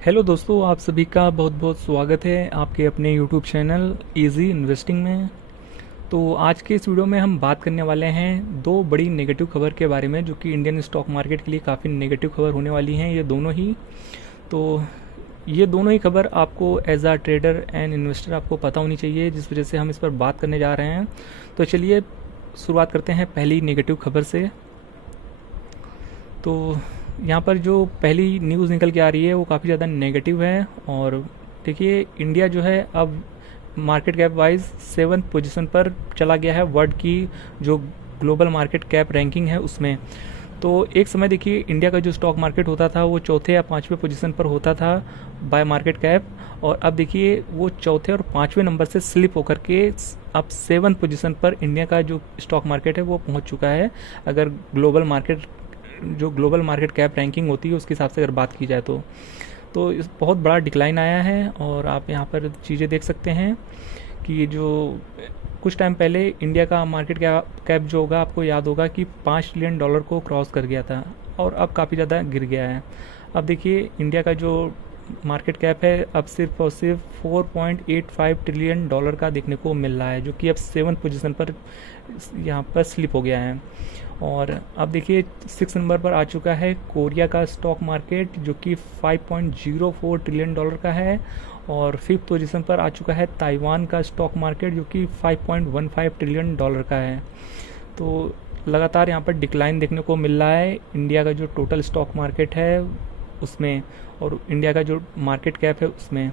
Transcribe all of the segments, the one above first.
Hello दोस्तों, आप सभी का बहुत बहुत स्वागत है आपके अपने यूट्यूब चैनल इजी इन्वेस्टिंग में। तो आज के इस वीडियो में हम बात करने वाले हैं दो बड़ी नेगेटिव खबर के बारे में, जो कि इंडियन स्टॉक मार्केट के लिए काफ़ी नेगेटिव खबर होने वाली हैं ये दोनों ही। तो ये दोनों ही खबर आपको as a trader and investor आपको पता होनी चाहिए, जिस वजह से हम इस पर बात करने जा रहे हैं। तो चलिए शुरुआत करते हैं पहली नेगेटिव खबर से। तो यहाँ पर जो पहली न्यूज़ निकल के आ रही है वो काफ़ी ज़्यादा नेगेटिव है। और देखिए, इंडिया जो है अब market cap wise 7th position पर चला गया है वर्ल्ड की जो ग्लोबल मार्केट कैप रैंकिंग है उसमें। तो एक समय देखिए, इंडिया का जो स्टॉक मार्केट होता था वो चौथे या पाँचवें पोजीशन पर होता था बाय मार्केट कैप, और अब देखिए वो चौथे और पाँचवें नंबर से स्लिप होकर के अब 7th पोजीशन पर इंडिया का जो स्टॉक मार्केट है वो पहुंच चुका है। अगर ग्लोबल मार्केट कैप रैंकिंग होती है उसके हिसाब से अगर बात की जाए तो इस बहुत बड़ा डिक्लाइन आया है। और आप यहाँ पर चीज़ें देख सकते हैं कि जो कुछ टाइम पहले इंडिया का मार्केट कैप जो होगा, आपको याद होगा कि $5 ट्रिलियन को क्रॉस कर गया था और अब काफ़ी ज़्यादा गिर गया है। अब देखिए, इंडिया का जो मार्केट कैप है अब सिर्फ और सिर्फ $4.85 ट्रिलियन का देखने को मिल रहा है, जो कि अब 7th पोजीशन पर यहाँ पर स्लिप हो गया है। और अब देखिए 6 नंबर पर आ चुका है कोरिया का स्टॉक मार्केट, जो कि $5.04 ट्रिलियन का है। और 5th पोजीशन पर आ चुका है ताइवान का स्टॉक मार्केट, जो कि $5.15 ट्रिलियन का है। तो लगातार यहाँ पर डिक्लाइन देखने को मिल रहा है इंडिया का जो टोटल स्टॉक मार्केट है उसमें, और इंडिया का जो मार्केट कैप है उसमें।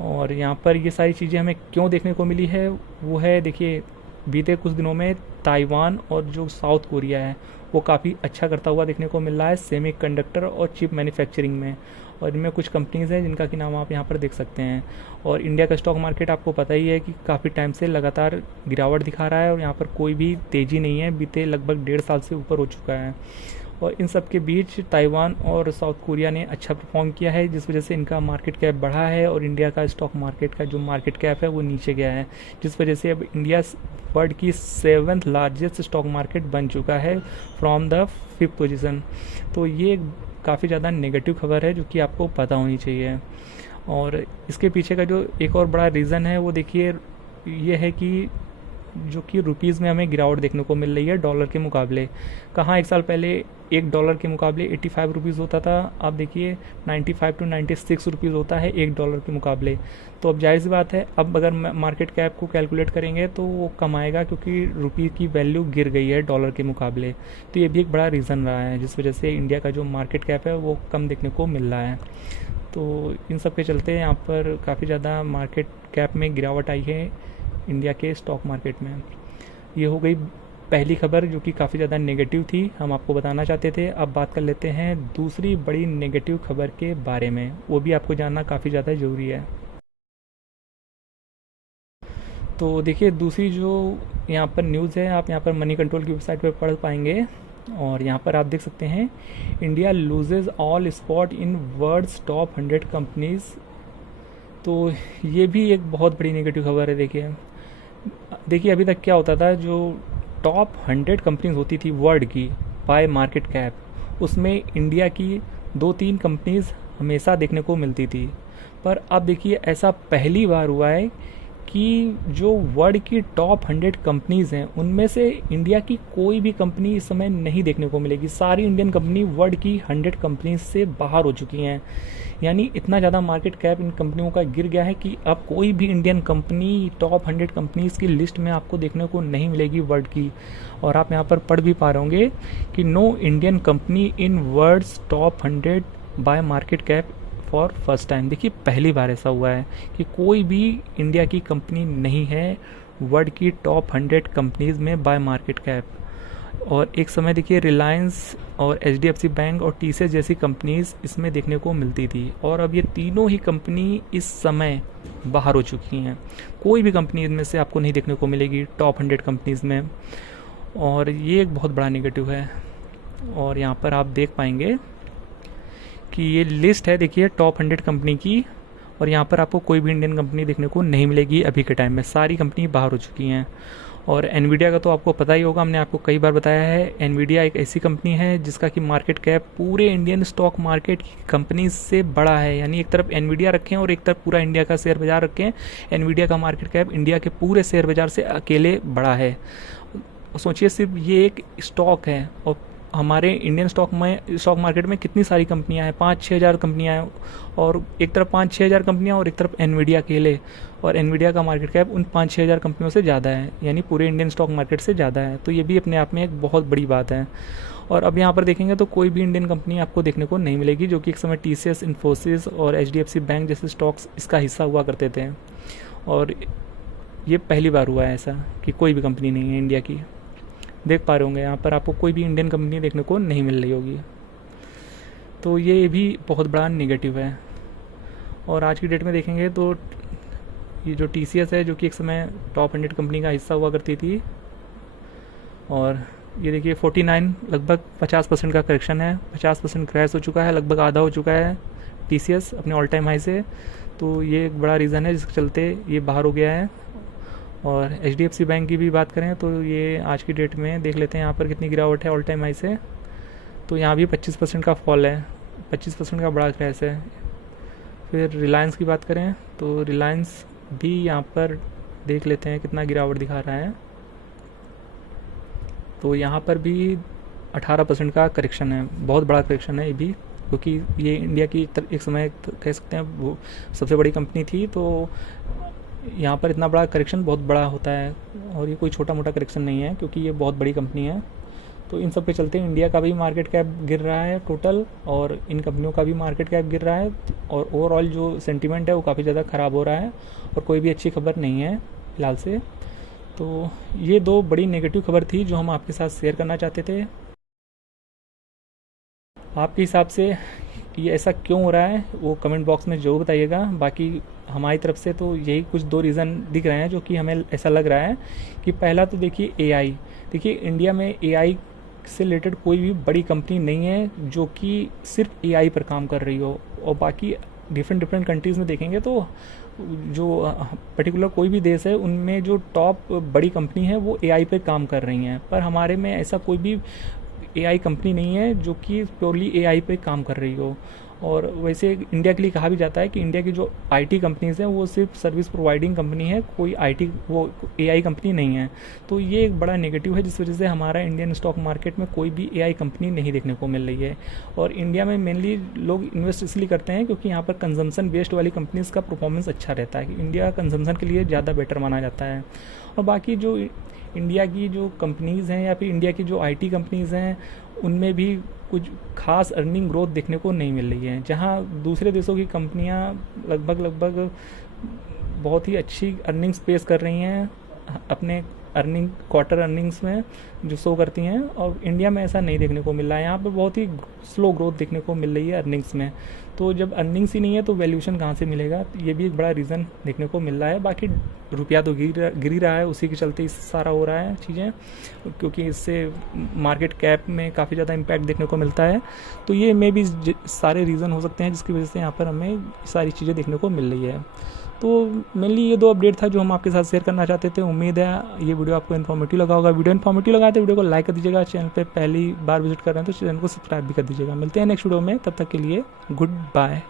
और यहाँ पर ये सारी चीज़ें हमें क्यों देखने को मिली है, वो है देखिए, बीते कुछ दिनों में ताइवान और जो साउथ कोरिया है वो काफ़ी अच्छा करता हुआ देखने को मिल रहा है सेमीकंडक्टर और चिप मैन्युफैक्चरिंग में। और इनमें कुछ कंपनीज़ हैं जिनका कि नाम आप यहाँ पर देख सकते हैं। और इंडिया का स्टॉक मार्केट आपको पता ही है कि काफ़ी टाइम से लगातार गिरावट दिखा रहा है और यहाँ पर कोई भी तेज़ी नहीं है, बीते लगभग 1.5 साल से ऊपर हो चुका है। और इन सब के बीच ताइवान और साउथ कोरिया ने अच्छा परफॉर्म किया है, जिस वजह से इनका मार्केट कैप बढ़ा है और इंडिया का स्टॉक मार्केट का जो मार्केट कैप है वो नीचे गया है, जिस वजह से अब इंडिया वर्ल्ड की 7th लार्जेस्ट स्टॉक मार्केट बन चुका है फ्रॉम द 5th पोजीशन। तो ये काफ़ी ज़्यादा नेगेटिव खबर है जो कि आपको पता होनी चाहिए। और इसके पीछे का जो एक और बड़ा रीज़न है वो देखिए ये है कि जो कि रुपीज़ में हमें गिरावट देखने को मिल रही है डॉलर के मुकाबले। कहाँ एक साल पहले $1 के मुकाबले 85 रुपीज़ होता था, अब देखिए 95 to 96 रुपीज़ होता है $1 के मुकाबले। तो अब जाहिर सी बात है, अब अगर मार्केट कैप को कैलकुलेट करेंगे तो वो कम आएगा, क्योंकि रुपये की वैल्यू गिर गई है डॉलर के मुकाबले। तो ये भी एक बड़ा रीज़न रहा है जिस वजह से इंडिया का जो मार्केट कैप है वो कम देखने को मिल रहा है। तो इन सब के चलते यहाँ पर काफ़ी ज़्यादा मार्केट कैप में गिरावट आई है इंडिया के स्टॉक मार्केट में। ये हो गई पहली खबर जो कि काफ़ी ज़्यादा नेगेटिव थी, हम आपको बताना चाहते थे। अब बात कर लेते हैं दूसरी बड़ी नेगेटिव खबर के बारे में, वो भी आपको जानना काफ़ी ज़्यादा ज़रूरी है। तो देखिए, दूसरी जो यहाँ पर न्यूज़ है, आप यहाँ पर मनी कंट्रोल की वेबसाइट पर पढ़ पाएंगे। और यहाँ पर आप देख सकते हैं, India loses all spot in world's top 100 companies. तो ये भी एक बहुत बड़ी नेगेटिव खबर है। देखिए अभी तक क्या होता था, जो टॉप 100 कंपनीज होती थी वर्ल्ड की बाय मार्केट कैप, उसमें इंडिया की 2-3 कंपनीज हमेशा देखने को मिलती थी। पर अब देखिए ऐसा पहली बार हुआ है कि जो वर्ल्ड की टॉप 100 कंपनीज़ हैं उनमें से इंडिया की कोई भी कंपनी इस समय नहीं देखने को मिलेगी। सारी इंडियन कंपनी वर्ल्ड की 100 कंपनीज से बाहर हो चुकी हैं। यानी इतना ज़्यादा मार्केट कैप इन कंपनियों का गिर गया है कि अब कोई भी इंडियन कंपनी टॉप 100 कंपनीज़ की लिस्ट में आपको देखने को नहीं मिलेगी वर्ल्ड की। और आप यहाँ पर पढ़ भी पा रहे होंगे कि no Indian company in world's top 100 by market cap for first time. देखिए पहली बार ऐसा हुआ है कि कोई भी इंडिया की कंपनी नहीं है वर्ल्ड की टॉप 100 कंपनीज़ में बाय मार्केट कैप। और एक समय देखिए रिलायंस और HDFC बैंक और TCS जैसी कंपनीज़ इसमें देखने को मिलती थी, और अब ये तीनों ही कंपनी इस समय बाहर हो चुकी हैं। कोई भी कंपनी इनमें से आपको नहीं देखने को मिलेगी टॉप 100 कंपनीज़ में। और ये एक बहुत बड़ा नेगेटिव है। और यहाँ पर आप देख पाएंगे कि ये लिस्ट है देखिए टॉप 100 कंपनी की, और यहाँ पर आपको कोई भी इंडियन कंपनी देखने को नहीं मिलेगी अभी के टाइम में, सारी कंपनी बाहर हो चुकी हैं। और एनवीडिया का तो आपको पता ही होगा, हमने आपको कई बार बताया है, एनवीडिया एक ऐसी कंपनी है जिसका कि मार्केट कैप पूरे इंडियन स्टॉक मार्केट की कंपनी से बड़ा है। यानी एक तरफ एनवीडिया रखें और एक तरफ पूरा इंडिया का शेयर बाजार रखें, एनवीडिया का मार्केट कैप इंडिया के पूरे शेयर बाजार से अकेले बड़ा है। सोचिए सिर्फ ये एक स्टॉक है, और हमारे इंडियन स्टॉक मार्केट में कितनी सारी कंपनियां हैं, 5-6 हज़ार कंपनियां हैं, और एक तरफ 5-6 हज़ार कंपनियां और एक तरफ एनवीडिया अकेले, और एनवीडिया का मार्केट कैप उन 5-6 हज़ार कंपनियों से ज़्यादा है, यानी पूरे इंडियन स्टॉक मार्केट से ज़्यादा है। तो ये भी अपने आप में एक बहुत बड़ी बात है। और अब यहाँ पर देखेंगे तो कोई भी इंडियन कंपनी आपको देखने को नहीं मिलेगी, जो कि एक समय टीसीएस, इन्फोसिस और एचडीएफसी बैंक जैसे स्टॉक्स इसका हिस्सा हुआ करते थे। और ये पहली बार हुआ है ऐसा कि कोई भी कंपनी नहीं है इंडिया की। देख पा रहे होंगे यहाँ पर आपको कोई भी इंडियन कंपनी देखने को नहीं मिल रही होगी। तो ये भी बहुत बड़ा नेगेटिव है। और आज की डेट में देखेंगे तो ये जो टीसीएस है, जो कि एक समय टॉप 100 कंपनी का हिस्सा हुआ करती थी, और ये देखिए 49, लगभग 50% का करेक्शन है, 50% क्रैश हो चुका है, लगभग आधा हो चुका है टीसीएस अपने ऑल टाइम हाई से। तो ये एक बड़ा रीज़न है जिसके चलते ये बाहर हो गया है। और एचडीएफसी बैंक की भी बात करें तो ये आज की डेट में देख लेते हैं यहाँ पर कितनी गिरावट है ऑल टाइम हाई से। तो यहाँ भी 25% का फॉल है, 25% का बड़ा क्रैश है। फिर रिलायंस की बात करें तो रिलायंस भी यहाँ पर देख लेते हैं कितना गिरावट दिखा रहा है। तो यहाँ पर भी 18% का करेक्शन है, बहुत बड़ा करेक्शन है ये भी, क्योंकि ये इंडिया की एक समय कह सकते हैं वो सबसे बड़ी कंपनी थी। तो यहाँ पर इतना बड़ा करेक्शन बहुत बड़ा होता है, और ये कोई छोटा मोटा करेक्शन नहीं है, क्योंकि ये बहुत बड़ी कंपनी है। तो इन सब के चलते इंडिया का भी मार्केट कैप गिर रहा है टोटल, और इन कंपनियों का भी मार्केट कैप गिर रहा है, और ओवरऑल जो सेंटीमेंट है वो काफ़ी ज़्यादा ख़राब हो रहा है, और कोई भी अच्छी खबर नहीं है फिलहाल से। तो ये दो बड़ी नेगेटिव खबर थी जो हम आपके साथ शेयर करना चाहते थे। आपके हिसाब से ये ऐसा क्यों हो रहा है वो कमेंट बॉक्स में ज़रूर बताइएगा। बाकी हमारी तरफ से तो यही कुछ 2 रीज़न दिख रहे हैं जो कि हमें ऐसा लग रहा है कि पहला तो देखिए एआई, देखिए इंडिया में एआई से रिलेटेड कोई भी बड़ी कंपनी नहीं है जो कि सिर्फ एआई पर काम कर रही हो। और बाकी डिफरेंट कंट्रीज़ में देखेंगे तो जो पर्टिकुलर कोई भी देश है उनमें जो टॉप बड़ी कंपनी है वो एआई पे काम कर रही हैं, पर हमारे में ऐसा कोई भी एआई कंपनी नहीं है जो कि प्योरली एआई पे काम कर रही हो। और वैसे इंडिया के लिए कहा भी जाता है कि इंडिया की जो आईटी कंपनीज हैं वो सिर्फ सर्विस प्रोवाइडिंग कंपनी है, कोई आईटी वो एआई कंपनी नहीं है। तो ये एक बड़ा नेगेटिव है जिस वजह से हमारा इंडियन स्टॉक मार्केट में कोई भी एआई कंपनी नहीं देखने को मिल रही है। और इंडिया में मेनली लोग इन्वेस्ट इसलिए करते हैं क्योंकि यहाँ पर कंजम्पशन बेस्ड वाली कंपनीज का परफॉर्मेंस अच्छा रहता है, इंडिया कंजम्पशन के लिए ज़्यादा बेटर माना जाता है। और बाकी जो इंडिया की जो कंपनीज़ हैं या फिर इंडिया की जो आईटी कंपनीज़ हैं उनमें भी कुछ खास अर्निंग ग्रोथ देखने को नहीं मिल रही है। जहां दूसरे देशों की कंपनियां लगभग बहुत ही अच्छी अर्निंग्स पेश कर रही हैं अपने क्वार्टर अर्निंग्स में जो शो करती हैं, और इंडिया में ऐसा नहीं देखने को मिल रहा है। यहाँ पे बहुत ही स्लो ग्रोथ देखने को मिल रही है अर्निंग्स में। तो जब अर्निंग्स ही नहीं है तो वैल्यूएशन कहाँ से मिलेगा, तो ये भी एक बड़ा रीज़न देखने को मिल रहा है। बाकी रुपया तो गिर ही रहा है, उसी के चलते इस सारा हो रहा है चीज़ें, क्योंकि इससे मार्केट कैप में काफ़ी ज़्यादा इम्पैक्ट देखने को मिलता है। तो ये में भी सारे रीज़न हो सकते हैं जिसकी वजह से यहाँ पर हमें सारी चीज़ें देखने को मिल रही है। तो मेनली ये 2 अपडेट था जो हम आपके साथ शेयर करना चाहते थे। उम्मीद है ये वीडियो आपको इन्फॉर्मेटिव लगा होगा। वीडियो इन्फॉर्मेटिव लगा तो वीडियो को लाइक कर दीजिएगा, चैनल पे पहली बार विजिट कर रहे हैं तो चैनल को सब्सक्राइब भी कर दीजिएगा। मिलते हैं नेक्स्ट वीडियो में, तब तक के लिए गुड बाय।